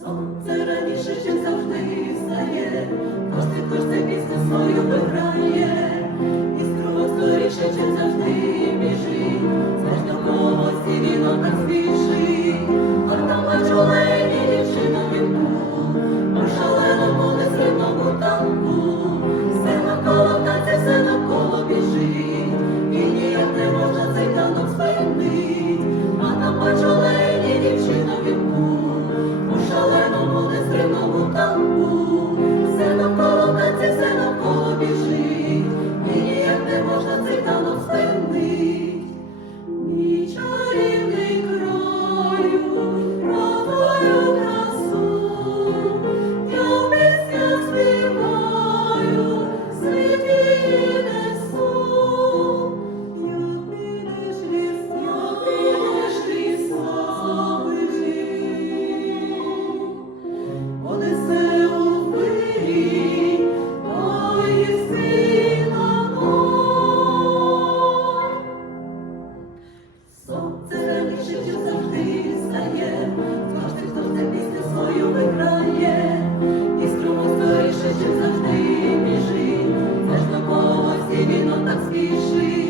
Сонце раніше, чим завжди встає, кожний, кожний після своє. спеши.